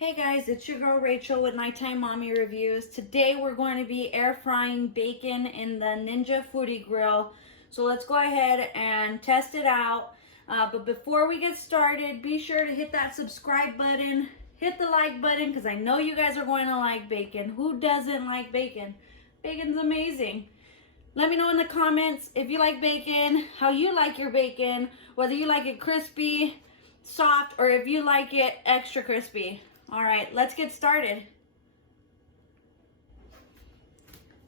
Hey guys, it's your girl Rachel with Nighttime Mommy Reviews. Today we're going to be air frying bacon in the Ninja Foodi Grill. So let's go ahead and test it out. But before we get started, be sure to hit that subscribe button, hit the like button, because I know you guys are going to like bacon. Who doesn't like bacon? Bacon's amazing. Let me know in the comments if you like bacon, how you like your bacon, whether you like it crispy, soft, or if you like it extra crispy. All right, let's get started.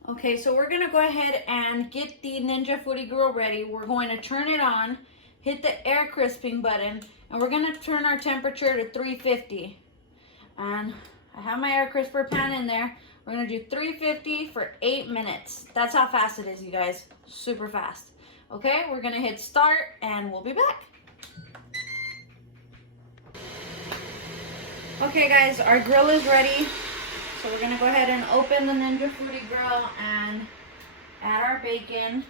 Okay, so we're gonna go ahead and get the Ninja Foodi Grill ready. We're going to turn it on, hit the air crisping button, and we're gonna turn our temperature to 350. And I have my air crisper pan in there. We're gonna do 350 for 8 minutes. That's how fast it is, you guys. Super fast. Okay, we're gonna hit start and we'll be back. Okay guys, our grill is ready. So we're gonna go ahead and open the Ninja Foodi Grill and add our bacon.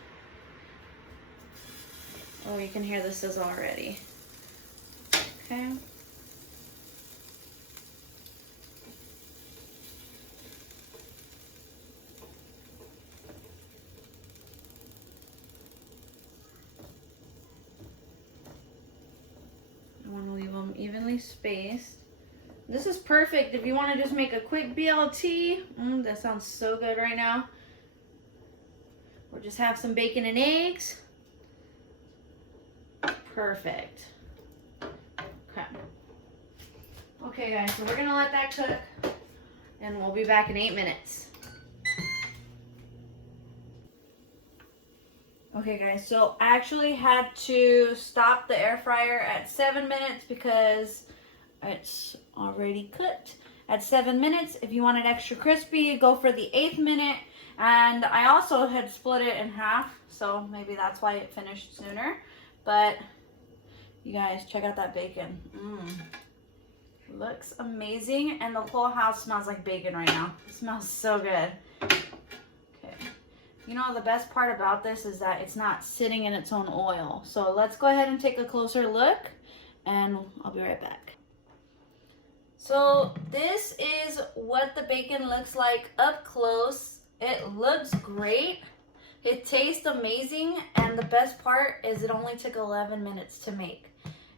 Oh, you can hear the sizzle already. Okay. I want to leave them evenly spaced. This is perfect if you want to just make a quick BLT. That sounds so good right now. Or just have some bacon and eggs. Perfect. Okay. Okay guys, so we're gonna let that cook and we'll be back in 8 minutes. Okay guys, so I actually had to stop the air fryer at 7 minutes because it's already cooked at 7 minutes. If you want it extra crispy, go for the 8th minute. And I also had split it in half, so maybe that's why it finished sooner. But you guys, check out that bacon. Looks amazing, and the whole house smells like bacon right now. It smells so good. Okay. You know, the best part about this is that it's not sitting in its own oil. So let's go ahead and take a closer look, and I'll be right back. So this is what the bacon looks like up close. It looks great. It tastes amazing. And the best part is it only took 11 minutes to make.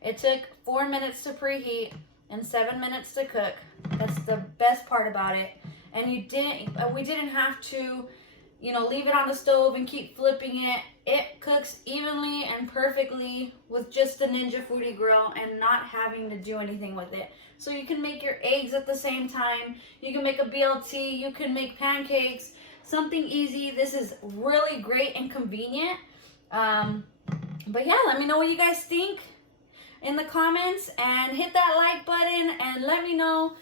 It took 4 minutes to preheat and 7 minutes to cook. That's the best part about it. And we didn't have to, leave it on the stove and keep flipping it. It cooks evenly and perfectly with just the Ninja Foodi Grill and not having to do anything with it. So you can make your eggs at the same time. You can make a BLT. You can make pancakes. Something easy. This is really great and convenient. But yeah, let me know what you guys think in the comments and hit that like button and let me know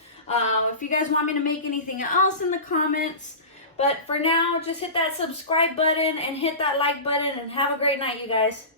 if you guys want me to make anything else in the comments. But for now, just hit that subscribe button and hit that like button and have a great night, you guys.